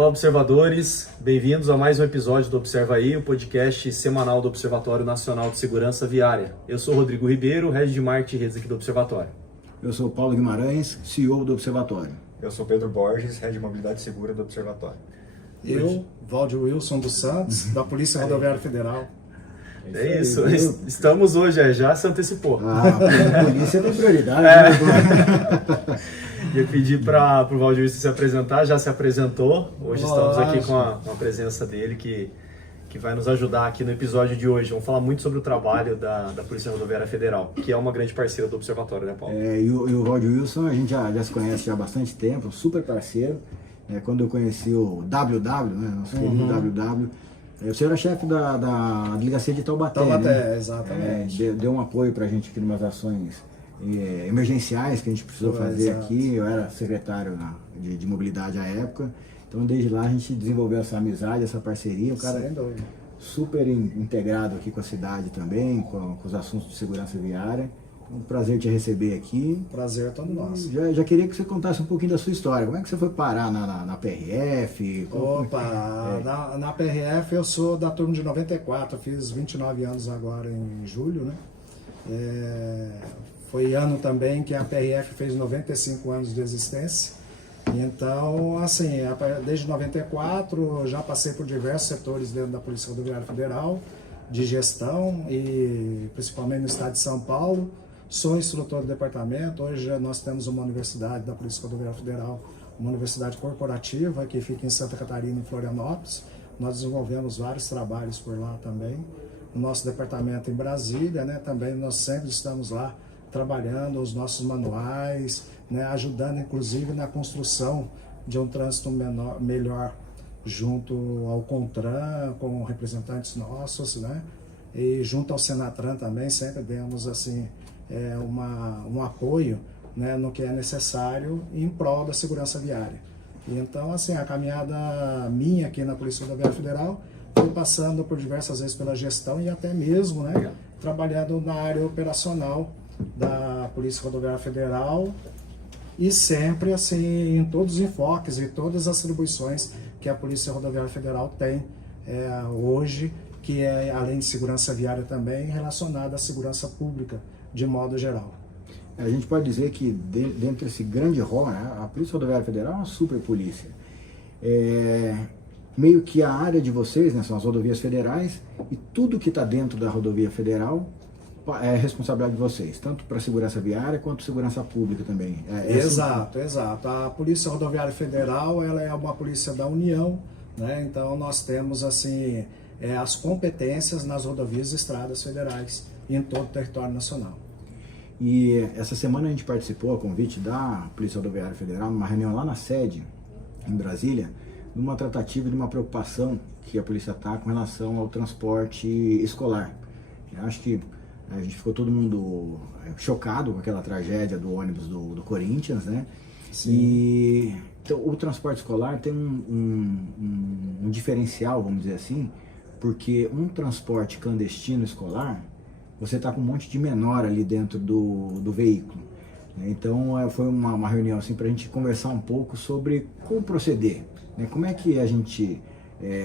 Olá, observadores, bem-vindos a mais um episódio do Observa Aí, o podcast semanal do Observatório Nacional de Segurança Viária. Eu sou Rodrigo Ribeiro, head de marketing e redes aqui do Observatório. Eu sou Paulo Guimarães, CEO do Observatório. Eu sou Pedro Borges, head de mobilidade segura do Observatório. Eu, Valdir Wilson dos Santos, da Polícia Rodoviária Federal. É isso, estamos hoje, já se antecipou. A polícia tem prioridade. Eu pedi para o Valdir Wilson se apresentar, já se apresentou. Hoje estamos aqui com a presença dele que vai nos ajudar aqui no episódio de hoje. Vamos falar muito sobre o trabalho da Polícia Rodoviária Federal, que é uma grande parceira do Observatório, né, Paulo? E o Valdir Wilson, a gente já se conhece já há bastante tempo, super parceiro. Quando eu conheci o WW, né, nosso querido WW, o senhor era chefe da delegacia de Taubaté, né? Exatamente. Deu um apoio para a gente aqui em umas ações emergenciais que a gente precisou fazer aqui. Eu era secretário de mobilidade à época. Então, desde lá, a gente desenvolveu essa amizade, essa parceria. O cara super integrado aqui com a cidade também, com os assuntos de segurança viária. Um prazer te receber aqui. Prazer é todo nosso. Já queria que você contasse um pouquinho da sua história. Como é que você foi parar na PRF? Na PRF eu sou da turma de 94, eu fiz 29 anos agora em julho, né? Foi ano também que a PRF fez 95 anos de existência. Então, assim, desde 94 já passei por diversos setores dentro da Polícia Rodoviária Federal, de gestão e principalmente no estado de São Paulo. Sou instrutor do departamento. Hoje nós temos uma universidade da Polícia Rodoviária Federal, uma universidade corporativa que fica em Santa Catarina, em Florianópolis. Nós desenvolvemos vários trabalhos por lá também. O nosso departamento em Brasília, né, também nós sempre estamos lá trabalhando os nossos manuais, né, ajudando inclusive na construção de um trânsito melhor junto ao CONTRAN, com representantes nossos, né, e junto ao Senatran também sempre demos assim um apoio, né, no que é necessário em prol da segurança viária. E então, assim, a caminhada minha aqui na Polícia Rodoviária Federal foi passando por diversas vezes pela gestão e até mesmo, né, trabalhando na área operacional da Polícia Rodoviária Federal e sempre, assim, em todos os enfoques e todas as atribuições que a Polícia Rodoviária Federal tem hoje, que é, além de segurança viária também, relacionada à segurança pública, de modo geral. A gente pode dizer que dentro desse grande rol, né, a Polícia Rodoviária Federal é uma super polícia. Meio que a área de vocês, né, são as rodovias federais, e tudo que está dentro da rodovia federal é responsabilidade de vocês, tanto para segurança viária quanto segurança pública também. Exato. A Polícia Rodoviária Federal, ela é uma polícia da União, né? Então nós temos assim as competências nas rodovias e estradas federais e em todo o território nacional. E essa semana a gente participou, a convite da Polícia Rodoviária Federal, numa reunião lá na sede, em Brasília, numa tratativa de uma preocupação que a polícia está com relação ao transporte escolar. Eu acho que a gente ficou todo mundo chocado com aquela tragédia do ônibus do Corinthians, né? Sim. E então, o transporte escolar tem um diferencial, vamos dizer assim, porque um transporte clandestino escolar, você está com um monte de menor ali dentro do veículo. Então foi uma reunião assim, para a gente conversar um pouco sobre como proceder, né? Como é que a gente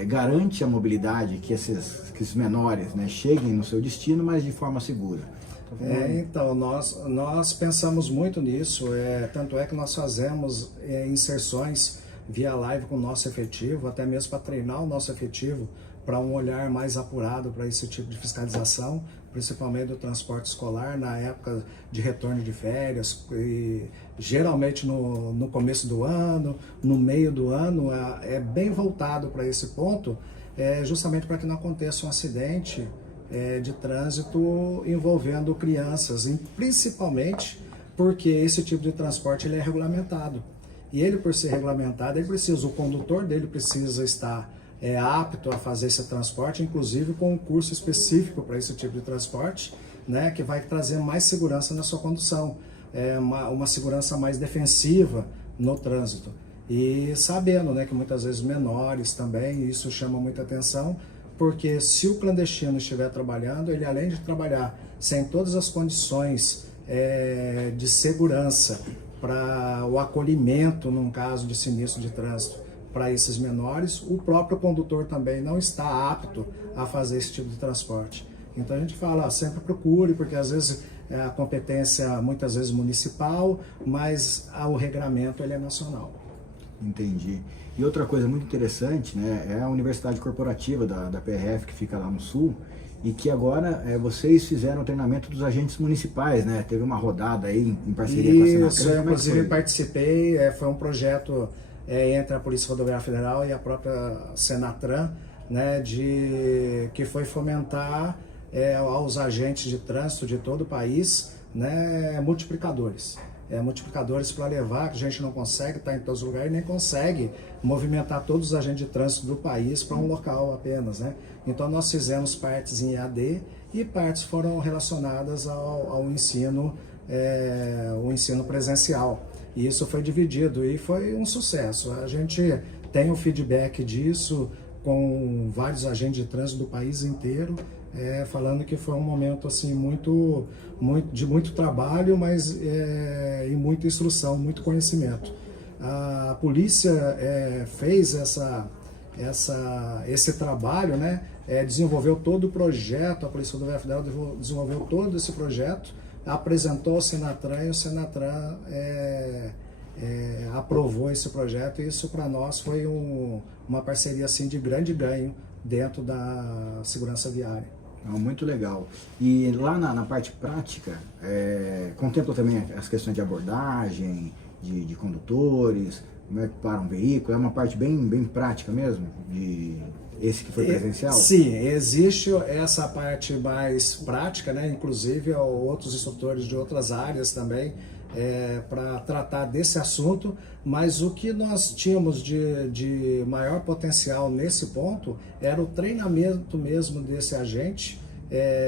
garante a mobilidade, que esses menores, né, cheguem no seu destino, mas de forma segura. Então, nós pensamos muito nisso, tanto é que nós fazemos inserções via live com o nosso efetivo, até mesmo para treinar o nosso efetivo para um olhar mais apurado para esse tipo de fiscalização, principalmente do transporte escolar, na época de retorno de férias, e geralmente no começo do ano, no meio do ano, é bem voltado para esse ponto, justamente para que não aconteça um acidente de trânsito envolvendo crianças, e principalmente porque esse tipo de transporte ele é regulamentado. E ele, por ser regulamentado, o condutor dele precisa estar apto a fazer esse transporte, inclusive com um curso específico para esse tipo de transporte, né, que vai trazer mais segurança na sua condução, uma segurança mais defensiva no trânsito. E sabendo, né, que muitas vezes menores também, isso chama muita atenção, porque se o clandestino estiver trabalhando, ele além de trabalhar sem todas as condições de segurança para o acolhimento num caso de sinistro de trânsito, para esses menores, o próprio condutor também não está apto a fazer esse tipo de transporte. Então a gente fala, sempre procure, porque às vezes é a competência muitas vezes municipal, mas o regramento ele é nacional. Entendi. E outra coisa muito interessante, né, é a Universidade Corporativa da PRF, que fica lá no Sul, e que agora vocês fizeram o treinamento dos agentes municipais, né? Teve uma rodada aí em parceria com a Senatran. Isso, eu inclusive participei, foi um projeto entre a Polícia Rodoviária Federal e a própria Senatran, né, que foi fomentar aos agentes de trânsito de todo o país, né, multiplicadores. Multiplicadores para levar, que a gente não consegue estar em todos os lugares, nem consegue movimentar todos os agentes de trânsito do país para um local apenas, né? Então nós fizemos partes em EAD e partes foram relacionadas ao ensino, o ensino presencial. E isso foi dividido e foi um sucesso. A gente tem o feedback disso com vários agentes de trânsito do país inteiro, falando que foi um momento assim de muito trabalho, mas e muita instrução, muito conhecimento. A polícia fez esse trabalho, né? Desenvolveu todo o projeto, a Polícia Rodoviária Federal desenvolveu todo esse projeto, apresentou ao Senatran e o Senatran aprovou esse projeto, e isso para nós foi uma parceria assim, de grande ganho dentro da segurança viária. Muito legal. E lá na parte prática, contempla também as questões de abordagem, de condutores, como é que para um veículo, é uma parte bem prática mesmo, esse que foi presencial? Sim, existe essa parte mais prática, né? Inclusive outros instrutores de outras áreas também, para tratar desse assunto, mas o que nós tínhamos de maior potencial nesse ponto era o treinamento mesmo desse agente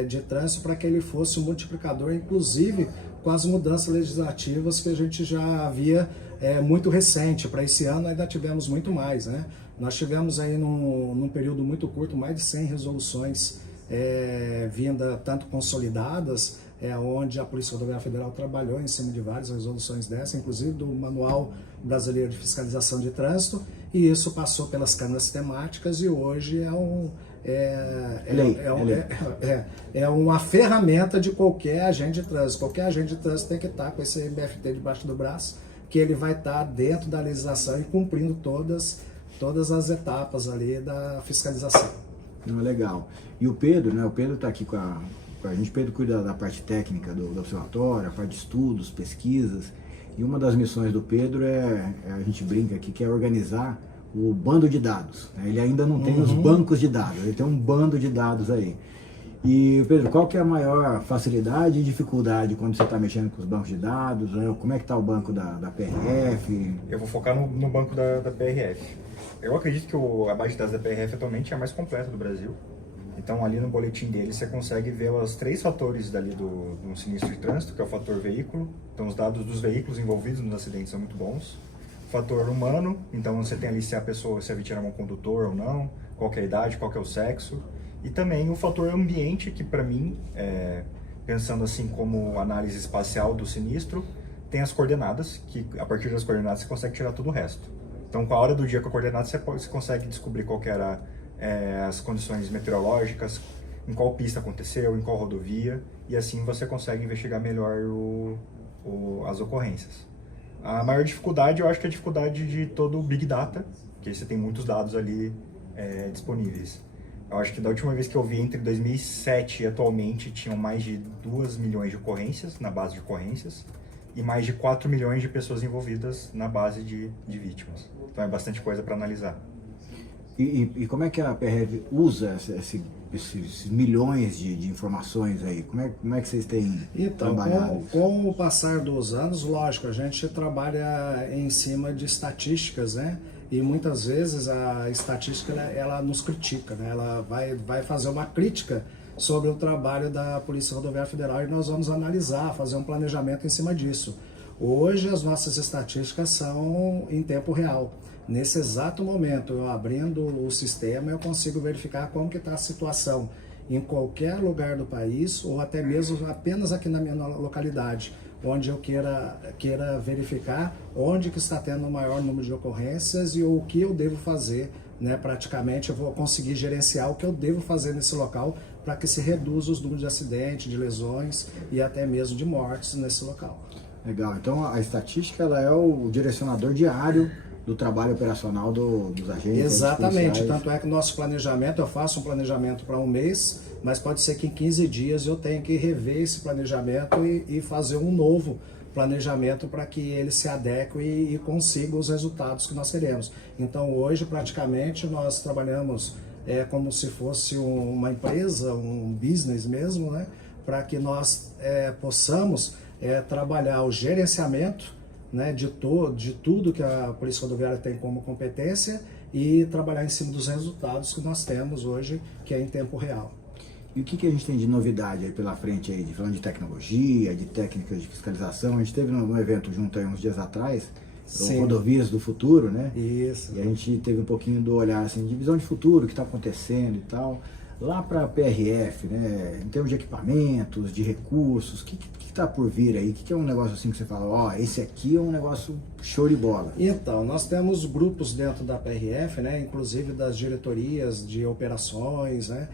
de trânsito, para que ele fosse um multiplicador, inclusive com as mudanças legislativas que a gente já havia muito recente. Para esse ano ainda tivemos muito mais, né? Nós tivemos aí num período muito curto mais de 100 resoluções vindas tanto consolidadas, onde a Polícia Rodoviária Federal trabalhou em cima de várias resoluções dessa, inclusive do Manual Brasileiro de Fiscalização de Trânsito, e isso passou pelas câmaras temáticas e hoje é uma ferramenta de qualquer agente de trânsito. Qualquer agente de trânsito tem que estar com esse MBFT debaixo do braço, que ele vai estar dentro da legislação e cumprindo todas as etapas ali da fiscalização. Legal. E o Pedro, né? O Pedro está aqui com a gente. O Pedro cuida da parte técnica do observatório, a parte de estudos, pesquisas. E uma das missões do Pedro a gente brinca aqui, que é organizar o bando de dados. Ele ainda não tem os bancos de dados, ele tem um bando de dados aí. E, Pedro, qual que é a maior facilidade e dificuldade quando você está mexendo com os bancos de dados? Como é que está o banco da PRF? Eu vou focar no banco da PRF. Eu acredito que a base de dados da PRF atualmente é a mais completa do Brasil. Então, ali no boletim dele, você consegue ver os 3 fatores dali do sinistro de trânsito, que é o fator veículo. Então, os dados dos veículos envolvidos nos acidentes são muito bons. O fator humano, então você tem ali se a vítima é um condutor ou não, qual que é a idade, qual que é o sexo. E também o fator ambiente, que para mim, pensando assim como análise espacial do sinistro, tem as coordenadas, que a partir das coordenadas você consegue tirar todo o resto. Então, com a hora do dia com a coordenada, você consegue descobrir qual que era as condições meteorológicas, em qual pista aconteceu, em qual rodovia, e assim você consegue investigar melhor as ocorrências. A maior dificuldade, eu acho que é a dificuldade de todo o Big Data, que você tem muitos dados ali disponíveis. Eu acho que da última vez que eu vi, entre 2007 e atualmente, tinham mais de 2 milhões de ocorrências na base de ocorrências e mais de 4 milhões de pessoas envolvidas na base de vítimas. Então é bastante coisa para analisar. E como é que a PRF usa esses milhões de informações aí? Como é que vocês têm trabalhado? Com o passar dos anos, lógico, a gente trabalha em cima de estatísticas, né? E muitas vezes a estatística ela nos critica, né? Ela vai fazer uma crítica sobre o trabalho da Polícia Rodoviária Federal e nós vamos analisar, fazer um planejamento em cima disso. Hoje as nossas estatísticas são em tempo real. Nesse exato momento, eu abrindo o sistema, eu consigo verificar como que está a situação em qualquer lugar do país ou até mesmo apenas aqui na minha localidade. onde eu queira verificar onde que está tendo o maior número de ocorrências e o que eu devo fazer, né? Praticamente eu vou conseguir gerenciar o que eu devo fazer nesse local para que se reduza os números de acidentes, de lesões e até mesmo de mortes nesse local. Legal, então a estatística ela é o direcionador diário do trabalho operacional dos agentes. Exatamente, tanto é que o nosso planejamento, eu faço um planejamento para um mês, mas pode ser que em 15 dias eu tenha que rever esse planejamento e fazer um novo planejamento para que ele se adeque e consiga os resultados que nós queremos. Então hoje praticamente nós trabalhamos como se fosse uma empresa, um business mesmo, né? Para que nós possamos trabalhar o gerenciamento, né, de tudo que a Polícia Rodoviária tem como competência e trabalhar em cima dos resultados que nós temos hoje, que é em tempo real. E o que a gente tem de novidade aí pela frente, aí, falando de tecnologia, de técnicas de fiscalização? A gente teve um evento junto aí uns dias atrás, o Rodovias do Futuro, né? Isso. E a gente teve um pouquinho do olhar assim, de visão de futuro, o que está acontecendo e tal. Lá para a PRF, né, em termos de equipamentos, de recursos, o que está por vir aí? O que é um negócio assim que você fala, ó, esse aqui é um negócio show de bola? Então, nós temos grupos dentro da PRF, né, inclusive das diretorias de operações, né,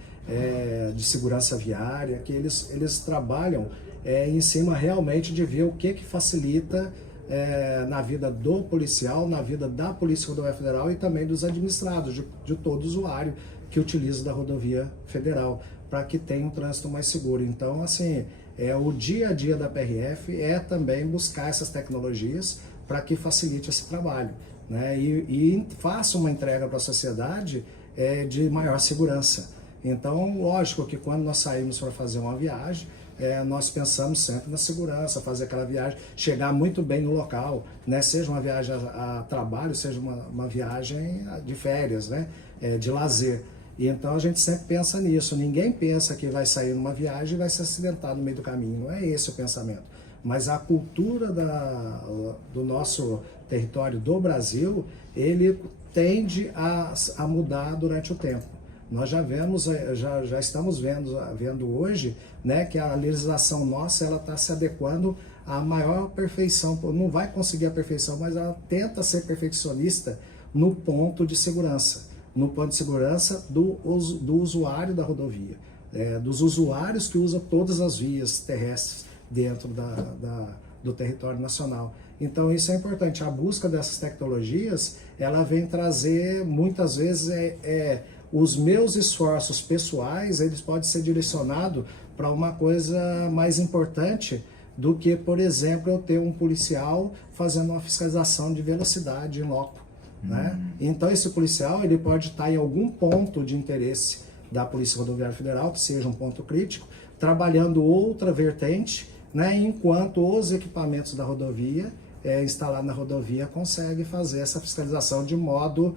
de segurança viária, que eles trabalham em cima realmente de ver o que facilita na vida do policial, na vida da Polícia Rodoviária Federal e também dos administrados, de todo usuário que utiliza da rodovia federal, para que tenha um trânsito mais seguro. Então, assim, o dia a dia da PRF é também buscar essas tecnologias para que facilite esse trabalho, né? E faça uma entrega para a sociedade de maior segurança. Então, lógico que quando nós saímos para fazer uma viagem, nós pensamos sempre na segurança, fazer aquela viagem, chegar muito bem no local, né? Seja uma viagem a trabalho, seja uma viagem de férias, né? De lazer. E então a gente sempre pensa nisso. Ninguém pensa que vai sair numa viagem e vai se acidentar no meio do caminho. Não é esse o pensamento. Mas a cultura do nosso território do Brasil, ele tende a mudar durante o tempo. Nós já estamos vendo hoje, né, que a legislação nossa ela está se adequando à maior perfeição. Não vai conseguir a perfeição, mas ela tenta ser perfeccionista no ponto de segurança. No ponto de segurança do usuário da rodovia, dos usuários que usam todas as vias terrestres dentro do território nacional. Então isso é importante. A busca dessas tecnologias, ela vem trazer, muitas vezes, os meus esforços pessoais, eles podem ser direcionados para uma coisa mais importante do que, por exemplo, eu ter um policial fazendo uma fiscalização de velocidade em loco. Né? Então esse policial ele pode estar em algum ponto de interesse da Polícia Rodoviária Federal, que seja um ponto crítico, trabalhando outra vertente, né? Enquanto os equipamentos da rodovia, instalados na rodovia, conseguem fazer essa fiscalização de modo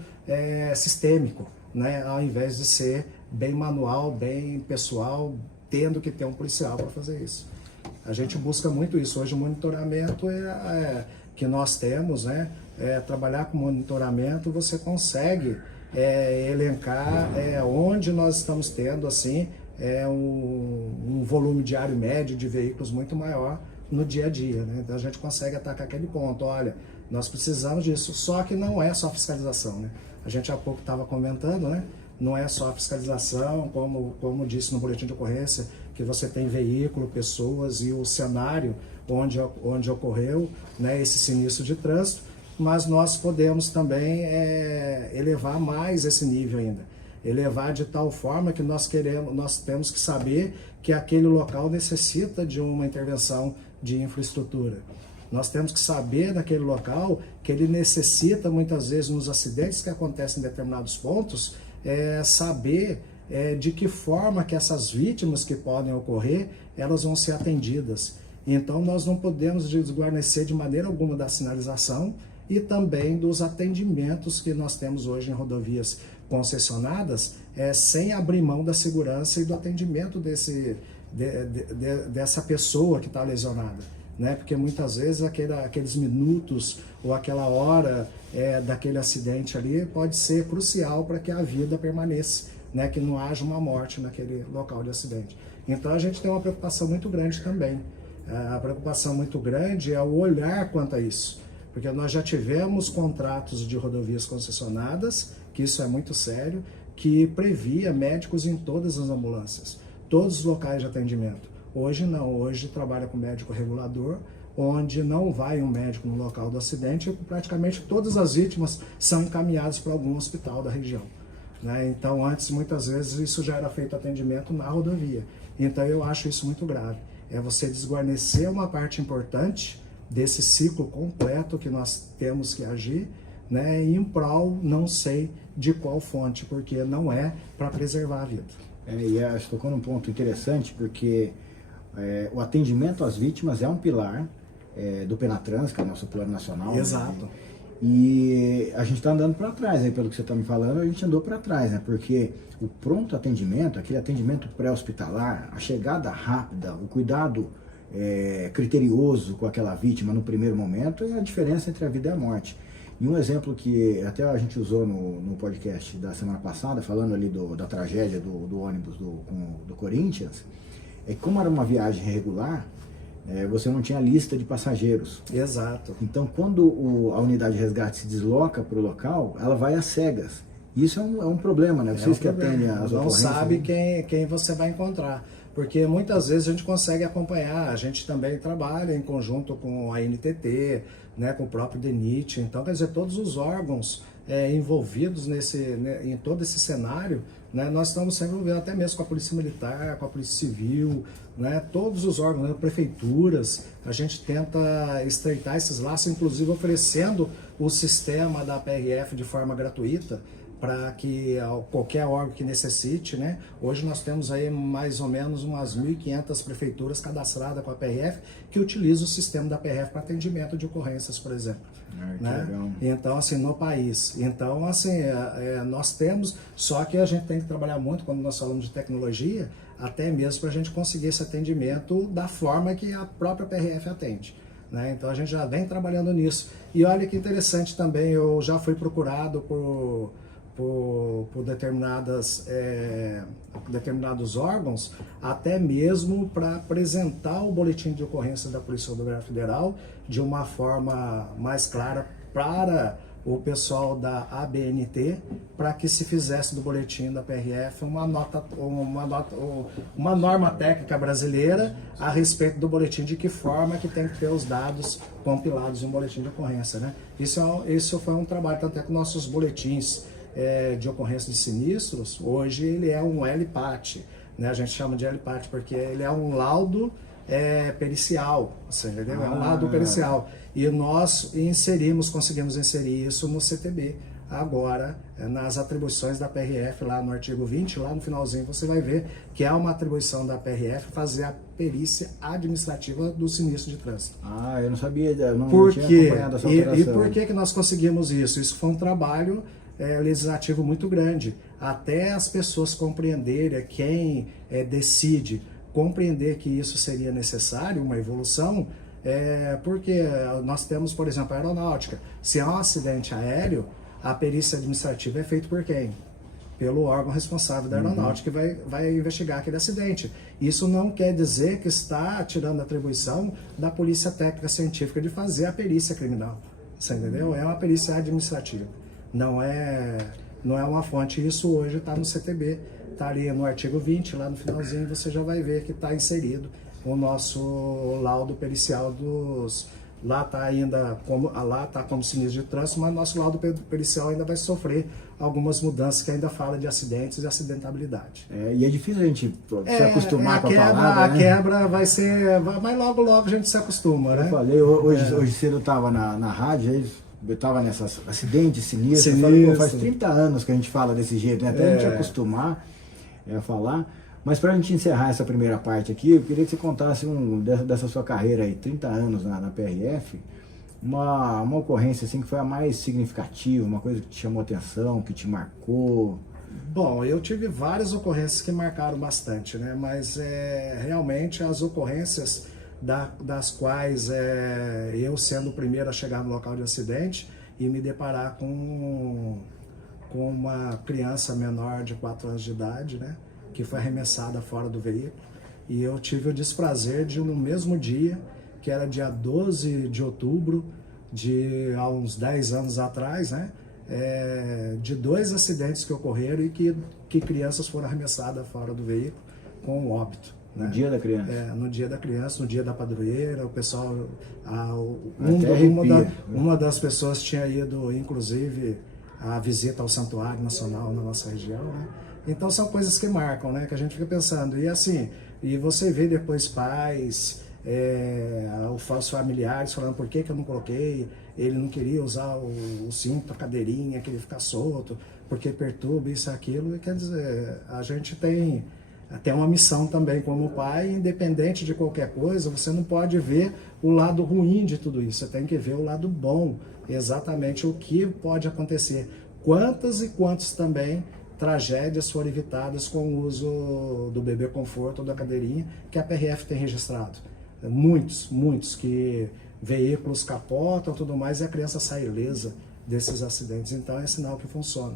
sistêmico, né? Ao invés de ser bem manual, bem pessoal, tendo que ter um policial para fazer isso. A gente busca muito isso. Hoje o monitoramento que nós temos, né? Trabalhar com monitoramento, você consegue elencar onde nós estamos tendo assim um volume diário médio de veículos muito maior no dia a dia, né? Então a gente consegue atacar aquele ponto, olha, nós precisamos disso, só que não é só fiscalização, né? A gente há pouco estava comentando, né? Não é só a fiscalização, como disse no boletim de ocorrência, que você tem veículo, pessoas e o cenário onde ocorreu, né, esse sinistro de trânsito, mas nós podemos também elevar mais esse nível ainda. Elevar de tal forma que nós temos que saber que aquele local necessita de uma intervenção de infraestrutura. Nós temos que saber naquele local que ele necessita, muitas vezes, nos acidentes que acontecem em determinados pontos, saber de que forma que essas vítimas que podem ocorrer, elas vão ser atendidas. Então nós não podemos desguarnecer de maneira alguma da sinalização e também dos atendimentos que nós temos hoje em rodovias concessionadas, sem abrir mão da segurança e do atendimento dessa pessoa que está lesionada, né? Porque muitas vezes aqueles minutos ou aquela hora daquele acidente ali pode ser crucial para que a vida permaneça, né? Que não haja uma morte naquele local de acidente. Então a gente tem uma preocupação muito grande também. A preocupação muito grande é o olhar quanto a isso, porque nós já tivemos contratos de rodovias concessionadas, que isso é muito sério, que previa médicos em todas as ambulâncias, todos os locais de atendimento. Hoje não, hoje trabalha com médico regulador, onde não vai um médico no local do acidente, e praticamente todas as vítimas são encaminhadas para algum hospital da região, né? Então, antes, muitas vezes, isso já era feito atendimento na rodovia. Então, eu acho isso muito grave. É você desguarnecer uma parte importante desse ciclo completo que nós temos que agir, né, em prol, não sei de qual fonte, porque não é para preservar a vida. E acho que tocou num ponto interessante, porque o atendimento às vítimas é um pilar do Penatrans, que é o nosso plano nacional. Exato. Né? E a gente está andando para trás, aí, pelo que você está me falando, a gente andou para trás, né? Porque o pronto atendimento, aquele atendimento pré-hospitalar, a chegada rápida, o cuidado criterioso com aquela vítima no primeiro momento é a diferença entre a vida e a morte. E um exemplo que até a gente usou no podcast da semana passada, falando ali da tragédia do ônibus do Corinthians, é que como era uma viagem regular, você não tinha lista de passageiros. Exato. Então, quando a unidade de resgate se desloca para o local, ela vai às cegas. Isso é um problema, né? Vocês que atendem as ocorrências... Não sabe quem você vai encontrar. Porque muitas vezes a gente consegue acompanhar, a gente também trabalha em conjunto com a NTT, né, com o próprio DENIT. Então, quer dizer, todos os órgãos envolvidos em todo esse cenário, né, nós estamos sempre envolvidos, até mesmo com a Polícia Militar, com a Polícia Civil, né, todos os órgãos, né, prefeituras, a gente tenta estreitar esses laços, inclusive oferecendo o sistema da PRF de forma gratuita, para que qualquer órgão que necessite, né? Hoje nós temos aí mais ou menos umas 1.500 prefeituras cadastradas com a PRF que utilizam o sistema da PRF para atendimento de ocorrências, por exemplo. Né? Então, assim, no país. Então, assim, nós temos, só que a gente tem que trabalhar muito quando nós falamos de tecnologia, até mesmo para a gente conseguir esse atendimento da forma que a própria PRF atende. Né? Então, a gente já vem trabalhando nisso. E olha que interessante também, eu já fui procurado por determinados órgãos, até mesmo para apresentar o boletim de ocorrência da Polícia Rodoviária Federal de uma forma mais clara para o pessoal da ABNT, para que se fizesse do boletim da PRF uma norma técnica brasileira a respeito do boletim, de que forma que tem que ter os dados compilados em um boletim de ocorrência. Né? Isso foi um trabalho, tanto é que nossos boletins de ocorrência de sinistros, hoje ele é um LPAT, né? A gente chama de LPAT porque ele é um laudo pericial, assim, entendeu? É um laudo pericial. E nós conseguimos inserir isso no CTB. Agora, nas atribuições da PRF, lá no artigo 20, lá no finalzinho, você vai ver que é uma atribuição da PRF fazer a perícia administrativa do sinistro de trânsito. Ah, eu não sabia, eu não tinha acompanhado essa operação. E por que nós conseguimos isso? Isso foi um trabalho legislativo muito grande, até as pessoas compreenderem, quem decide compreender que isso seria necessário, uma evolução, porque nós temos, por exemplo, a aeronáutica. Se há um acidente aéreo, a perícia administrativa é feita por quem? Pelo órgão responsável da aeronáutica, que vai investigar aquele acidente. Isso não quer dizer que está tirando a atribuição da Polícia Técnica Científica de fazer a perícia criminal. Você entendeu? É uma perícia administrativa. Não é uma fonte. Isso hoje está no CTB, está ali no artigo 20, lá no finalzinho você já vai ver que está inserido o nosso laudo pericial lá está como sinistro de trânsito, mas nosso laudo pericial ainda vai sofrer algumas mudanças, que ainda fala de acidentes e acidentabilidade. E é difícil a gente se acostumar com a palavra, A quebra vai ser, mas logo a gente se acostuma, né? Eu falei, hoje cedo eu estava na rádio, eu estava nessas acidentes sinistros, eu falei, faz 30 anos que a gente fala desse jeito, né? Até a gente acostumar a falar. Mas para a gente encerrar essa primeira parte aqui, eu queria que você contasse dessa sua carreira aí, 30 anos na PRF, uma ocorrência assim que foi a mais significativa, uma coisa que te chamou atenção, que te marcou. Bom, eu tive várias ocorrências que marcaram bastante, né? Mas realmente as ocorrências das quais eu sendo o primeiro a chegar no local de acidente e me deparar com uma criança menor de 4 anos de idade, né, que foi arremessada fora do veículo, E eu tive o desprazer de, no mesmo dia, que era dia 12 de outubro, há uns 10 anos atrás, né? De 2 acidentes que ocorreram e que crianças foram arremessadas fora do veículo com óbito. Né? No dia da criança? No dia da criança, no dia da padroeira, o pessoal... Uma das pessoas tinha ido, inclusive, à visita ao Santuário Nacional na nossa região, né? Então são coisas que marcam, né? Que a gente fica pensando. E assim, e você vê depois pais, os familiares falando por que eu não coloquei, ele não queria usar o cinto, a cadeirinha, queria ficar solto, porque perturba isso e aquilo. E quer dizer, a gente tem uma missão também como pai, independente de qualquer coisa, você não pode ver o lado ruim de tudo isso, você tem que ver o lado bom, exatamente o que pode acontecer. Quantas e quantos também tragédias foram evitadas com o uso do bebê conforto ou da cadeirinha que a PRF tem registrado. Muitos que veículos capotam e tudo mais e a criança sai ilesa desses acidentes. Então é sinal que funciona.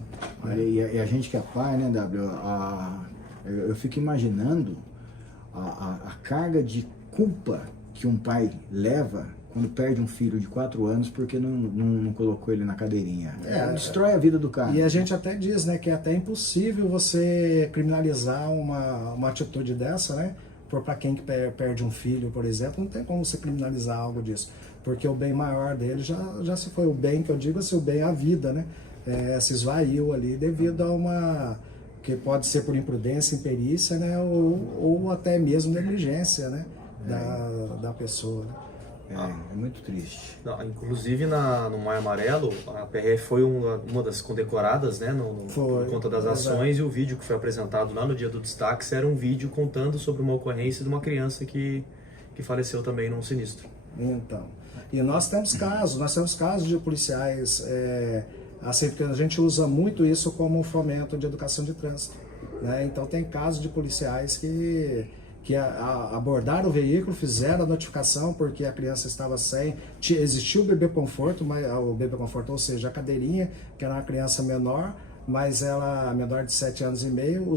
E a gente que é pai, né, W, eu fico imaginando a carga de culpa que um pai leva quando perde um filho de 4 anos porque não colocou ele na cadeirinha. Destrói a vida do cara. E a gente até diz, né, que é até impossível você criminalizar uma atitude dessa, né? Para quem que perde um filho, por exemplo, não tem como você criminalizar algo disso. Porque o bem maior dele já se foi. O bem que eu digo, assim, o bem é a vida, né? Se esvaiu ali devido a uma... que pode ser por imprudência, imperícia, né? Ou até mesmo negligência, né? Da pessoa, né? É muito triste. Não, inclusive no Maio Amarelo, a PRF foi uma das condecoradas, né, por conta das ações, e o vídeo que foi apresentado lá no dia do destaque era um vídeo contando sobre uma ocorrência de uma criança que faleceu também num sinistro. Então, e nós temos casos de policiais, assim, porque a gente usa muito isso como fomento de educação de trânsito, né? Então tem casos de policiais que abordaram o veículo, fizeram a notificação porque a criança estava sem, existia o bebê conforto, ou seja, a cadeirinha, que era uma criança menor, mas ela menor de 7 anos e meio,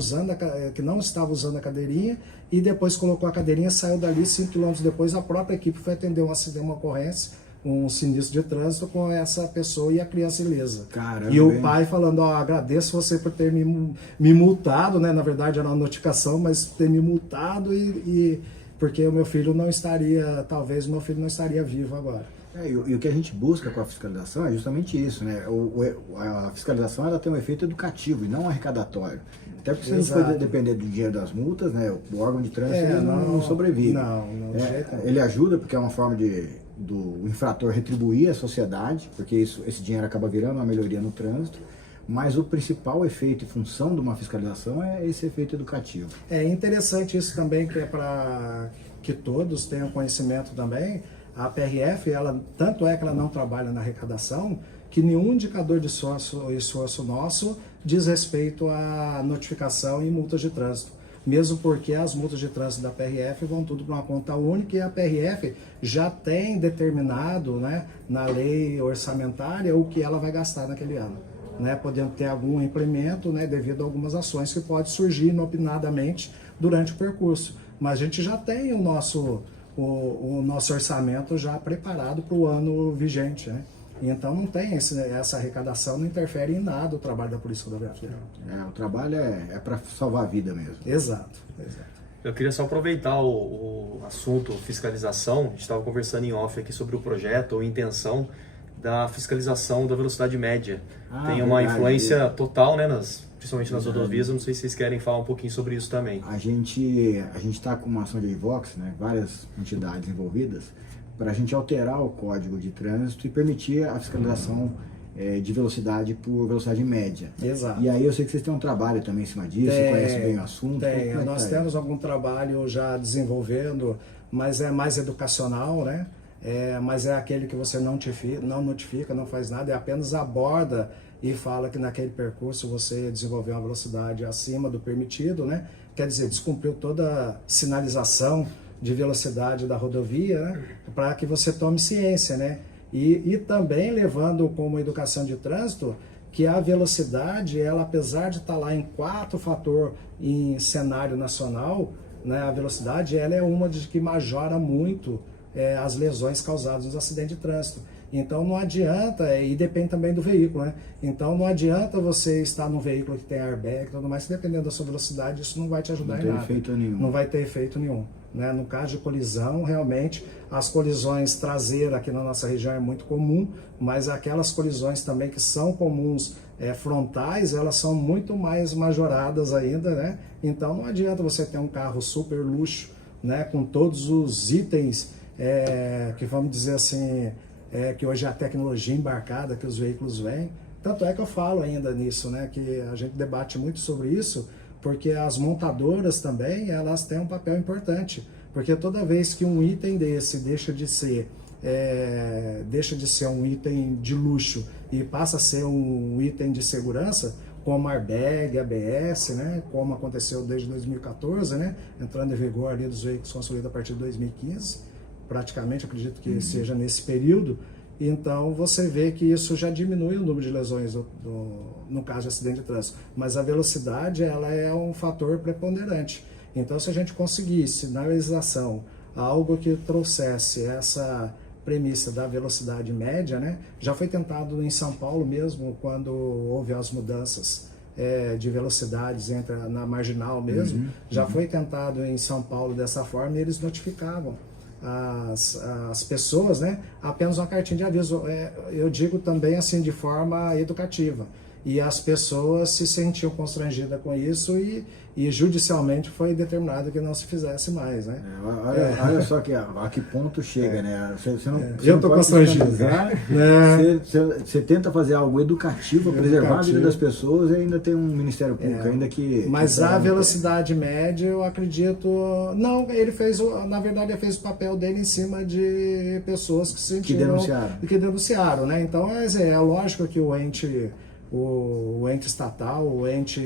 que não estava usando a cadeirinha, e depois colocou a cadeirinha, saiu dali, 5 km depois a própria equipe foi atender um acidente, uma ocorrência, um sinistro de trânsito com essa pessoa e a criança ilesa. Caramba, e o pai falando, agradeço você por ter me multado, né? Na verdade era uma notificação, mas ter me multado porque o meu filho não estaria, talvez o meu filho não estaria vivo agora. E o que a gente busca com a fiscalização é justamente isso, né? A fiscalização ela tem um efeito educativo e não arrecadatório. Até porque se a gente for depender do dinheiro das multas, né? O órgão de trânsito não sobrevive. Não, de jeito nenhum. Ele ajuda porque é uma forma do infrator retribuir a sociedade, porque esse dinheiro acaba virando uma melhoria no trânsito, mas o principal efeito e função de uma fiscalização é esse efeito educativo. É interessante isso também, que é para que todos tenham conhecimento também. A PRF, tanto é que ela não trabalha na arrecadação, que nenhum indicador de esforço nosso diz respeito à notificação e multas de trânsito. Mesmo porque as multas de trânsito da PRF vão tudo para uma conta única e a PRF já tem determinado, né, na lei orçamentária o que ela vai gastar naquele ano, né, podendo ter algum implemento, né, devido a algumas ações que podem surgir inopinadamente durante o percurso. Mas a gente já tem o nosso orçamento já preparado para o ano vigente, né? Então não tem essa arrecadação, não interfere em nada o trabalho da Polícia Rodoviária Federal. O trabalho é para salvar a vida mesmo. Exato. Eu queria só aproveitar o assunto fiscalização. A gente estava conversando em off aqui sobre o projeto ou intenção da fiscalização da velocidade média. Tem uma influência total, né, principalmente nas rodovias. Eu não sei se vocês querem falar um pouquinho sobre isso também. A gente está com uma ação de iVox, né, várias entidades envolvidas, para a gente alterar o código de trânsito e permitir a fiscalização de velocidade por velocidade média. Exato. E aí eu sei que vocês têm um trabalho também em cima disso, você conhece bem o assunto. Nós temos algum trabalho já desenvolvendo, mas é mais educacional, né? Mas é aquele que você não notifica, não faz nada, apenas aborda e fala que naquele percurso você desenvolveu uma velocidade acima do permitido, né? Quer dizer, descumpriu toda a sinalização de velocidade da rodovia, né? Para que você tome ciência, né? E também levando como educação de trânsito que a velocidade, ela apesar de estar lá em 4 fator em cenário nacional, né, a velocidade ela é uma de que majora muito as lesões causadas nos acidentes de trânsito. Então não adianta, e depende também do veículo, né? Então não adianta você estar num veículo que tem airbag e tudo mais, dependendo da sua velocidade, isso não vai te ajudar em nada. Não tem efeito nenhum. Não vai ter efeito nenhum. Né? No caso de colisão, realmente, as colisões traseiras aqui na nossa região é muito comum, mas aquelas colisões também que são comuns frontais, elas são muito mais majoradas ainda, né? Então não adianta você ter um carro super luxo, né? Com todos os itens que vamos dizer assim, que hoje é a tecnologia embarcada que os veículos vêm. Tanto é que eu falo ainda nisso, né? Que a gente debate muito sobre isso, porque as montadoras também, elas têm um papel importante, porque toda vez que um item desse deixa de ser um item de luxo e passa a ser um item de segurança, como airbag, ABS, né, como aconteceu desde 2014, né, entrando em vigor ali dos veículos construídos a partir de 2015, praticamente acredito que seja nesse período. Então você vê que isso já diminui o número de lesões no caso de acidente de trânsito, mas a velocidade ela é um fator preponderante. Então se a gente conseguisse na legislação algo que trouxesse essa premissa da velocidade média, né? Já foi tentado em São Paulo mesmo, quando houve as mudanças de velocidades na marginal mesmo, já foi tentado em São Paulo dessa forma, e eles notificavam as pessoas, né, apenas uma cartinha de aviso. Eu digo também assim de forma educativa, e as pessoas se sentiam constrangidas com isso, e judicialmente foi determinado que não se fizesse mais, né? Olha só a que ponto chega, né? Você não, eu estou constrangido. Você tenta fazer algo educativo, preservar a vida das pessoas, e ainda tem um Ministério Público, ainda que... Mas a velocidade média, eu acredito... Não, na verdade, ele fez o papel dele em cima de pessoas que se sentiram... Que denunciaram, né? Então, é lógico que o ente estatal, o ente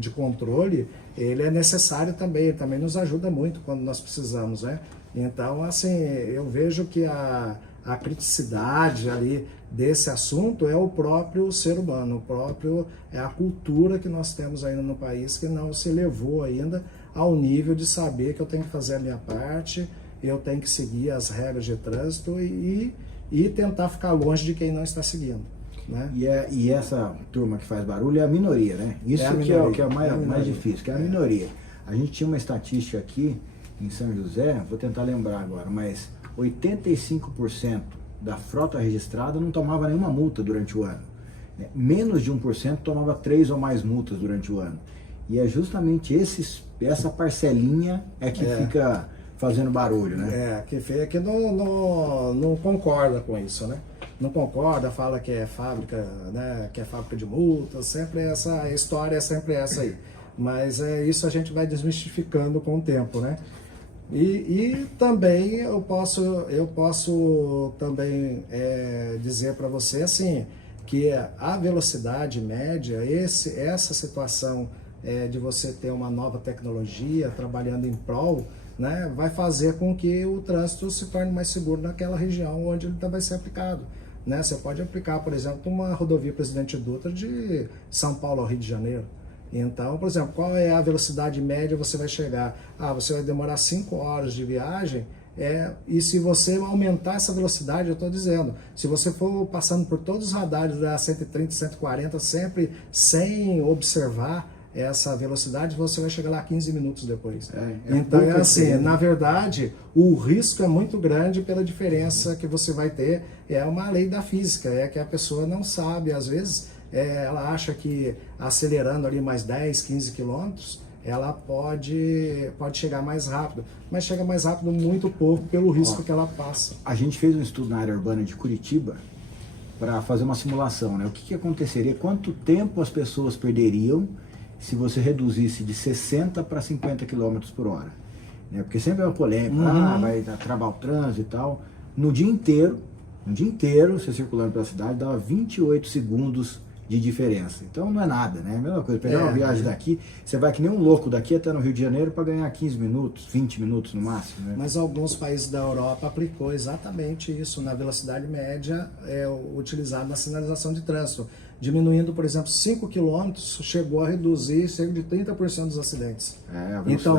de controle, ele é necessário também, ele também nos ajuda muito quando nós precisamos, né? Então, assim, eu vejo que a criticidade ali desse assunto é o próprio ser humano, é a cultura que nós temos ainda no país, que não se elevou ainda ao nível de saber que eu tenho que fazer a minha parte, eu tenho que seguir as regras de trânsito e tentar ficar longe de quem não está seguindo. Né? E essa turma que faz barulho é a minoria, né? Isso que é o mais difícil, que é a minoria. A gente tinha uma estatística aqui em São José, vou tentar lembrar agora, mas 85% da frota registrada não tomava nenhuma multa durante o ano. Menos de 1% tomava 3 ou mais multas durante o ano. E é justamente essa parcelinha que fica fazendo barulho, né? Que não concorda com isso, né? Não concorda, fala que é fábrica, né, que é fábrica de multas, sempre a história é sempre essa aí. Mas isso a gente vai desmistificando com o tempo, né? E também eu posso também dizer para você assim, que a velocidade média, essa situação de você ter uma nova tecnologia trabalhando em prol, né, vai fazer com que o trânsito se torne mais seguro naquela região onde ele vai ser aplicado. Né? Você pode aplicar, por exemplo, uma rodovia Presidente Dutra de São Paulo ao Rio de Janeiro. Então, por exemplo, qual é a velocidade média você vai chegar? Você vai demorar 5 horas de viagem, e se você aumentar essa velocidade, eu estou dizendo, se você for passando por todos os radares da 130, 140, sempre sem observar essa velocidade, você vai chegar lá 15 minutos depois. Então é assim, na verdade, o risco é muito grande pela diferença que você vai ter. É uma lei da física, que a pessoa não sabe, às vezes, ela acha que acelerando ali mais 10, 15 quilômetros, ela pode chegar mais rápido, mas chega mais rápido muito pouco pelo risco que ela passa. A gente fez um estudo na área urbana de Curitiba para fazer uma simulação, né? O que aconteceria, quanto tempo as pessoas perderiam se você reduzisse de 60 para 50 km por hora. Né? Porque sempre é uma polêmica, vai travar o trânsito e tal. No dia inteiro, você circulando pela cidade, dava 28 segundos de diferença. Então não é nada, né? É a mesma coisa, pegar uma viagem daqui, você vai que nem um louco daqui até no Rio de Janeiro para ganhar 15 minutos, 20 minutos no máximo, né? Mas alguns países da Europa aplicou exatamente isso na velocidade média utilizada na sinalização de trânsito. Diminuindo, por exemplo, 5 km, chegou a reduzir cerca de 30% dos acidentes. Então,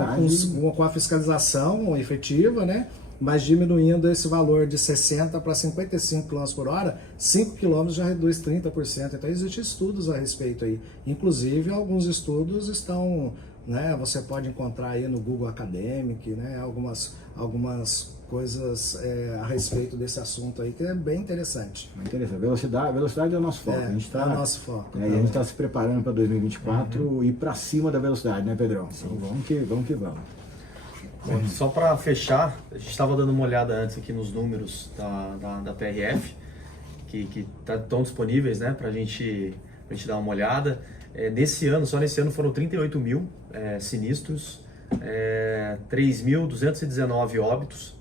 com a fiscalização efetiva, né? Mas diminuindo esse valor de 60 para 55 km por hora, 5 km já reduz 30%. Então, existem estudos a respeito aí. Inclusive, alguns estudos estão, né, você pode encontrar aí no Google Academic, né, algumas coisas a respeito desse assunto aí, que é bem interessante. Interessante. Velocidade é o nosso foco. A gente tá, é o nosso foco. A gente está se preparando para 2024 e ir para cima da velocidade, né, Pedrão? Então, vamos que vamos. Bom, só para fechar, a gente estava dando uma olhada antes aqui nos números da PRF, que estão disponíveis, né, para a gente dar uma olhada. Só nesse ano foram 38 mil sinistros, 3.219 óbitos,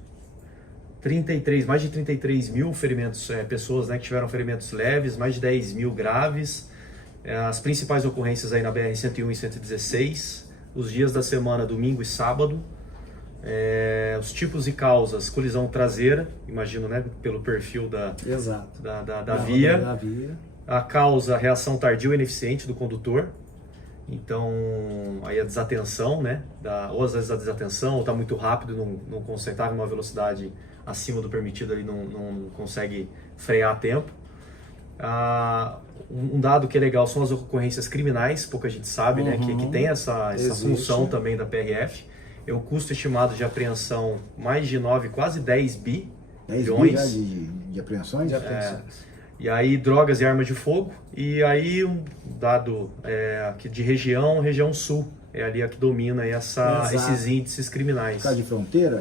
mais de 33 mil ferimentos, pessoas, né, que tiveram ferimentos leves, mais de 10 mil graves. As principais ocorrências aí na BR-101 e 116, os dias da semana, domingo e sábado. Os tipos e causas: colisão traseira, imagino, né, pelo perfil da via. A causa: reação tardia ou ineficiente do condutor. Então, aí a desatenção, né, ou às vezes a desatenção, ou está muito rápido, não consegue estar numa velocidade acima do permitido, ele não consegue frear a tempo. Um dado que é legal são as ocorrêões criminais, pouca gente sabe, né, que tem essa função também da PRF. O custo estimado de apreensão mais de 9, quase 10 bilhões de apreensões. E aí drogas e armas de fogo. E aí um dado aqui de região sul, é ali a que domina esses índices criminais. Por causa de fronteira?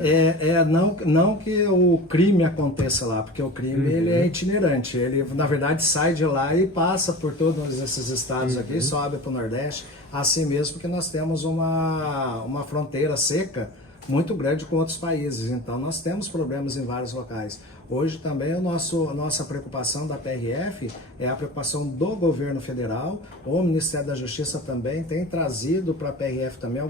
Não que o crime aconteça lá, porque o crime ele é itinerante. Ele, na verdade, sai de lá e passa por todos esses estados aqui, sobe para o Nordeste, assim mesmo, porque nós temos uma fronteira seca muito grande com outros países. Então, nós temos problemas em vários locais. Hoje também a nossa preocupação da PRF é a preocupação do governo federal. O Ministério da Justiça também tem trazido para a PRF também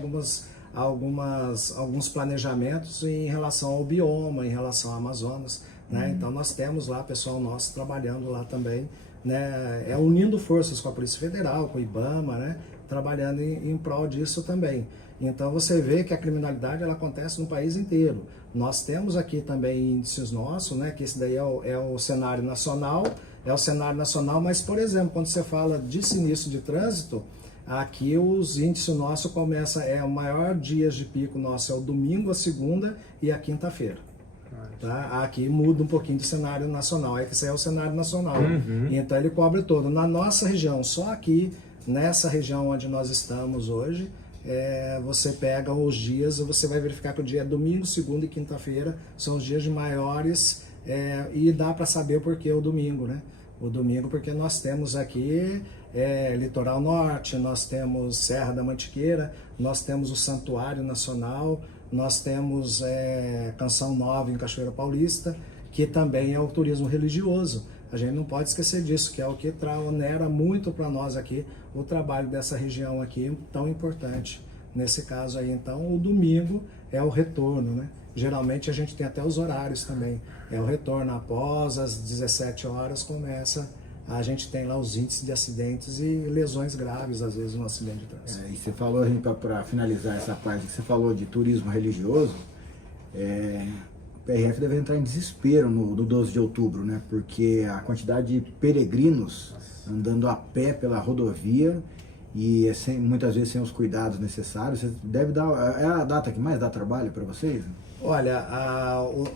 alguns planejamentos em relação ao bioma, em relação ao Amazonas, né? Então nós temos lá pessoal nosso trabalhando lá também, né? Unindo forças com a Polícia Federal, com o IBAMA, né? Trabalhando em prol disso também. Então você vê que a criminalidade ela acontece no país inteiro. Nós temos aqui também índices nossos, né, que esse daí é o cenário nacional, mas, por exemplo, quando você fala de sinistro de trânsito, aqui os índices nossos começam, o maior dias de pico nosso é o domingo, a segunda e a quinta-feira. Tá? Aqui muda um pouquinho de cenário nacional, esse é o cenário nacional. Então ele cobre todo. Na nossa região, só aqui, nessa região onde nós estamos hoje, você pega os dias, você vai verificar que o dia é domingo, segunda e quinta-feira, são os dias de maiores, e dá para saber o porquê o domingo, né? O domingo porque nós temos aqui Litoral Norte, nós temos Serra da Mantiqueira, nós temos o Santuário Nacional, nós temos Canção Nova em Cachoeira Paulista, que também é o turismo religioso. A gente não pode esquecer disso, que é o que onera muito para nós aqui, o trabalho dessa região aqui, tão importante. Nesse caso aí, então, o domingo é o retorno, né? Geralmente a gente tem até os horários também. É o retorno após as 17 horas a gente tem lá os índices de acidentes e lesões graves, às vezes, no acidente de trânsito. E você falou, para finalizar essa parte, você falou de turismo religioso, o PRF deve entrar em desespero no 12 de outubro, né? Porque a quantidade de peregrinos andando a pé pela rodovia e muitas vezes sem os cuidados necessários, deve dar, é a data que mais dá trabalho para vocês? Olha,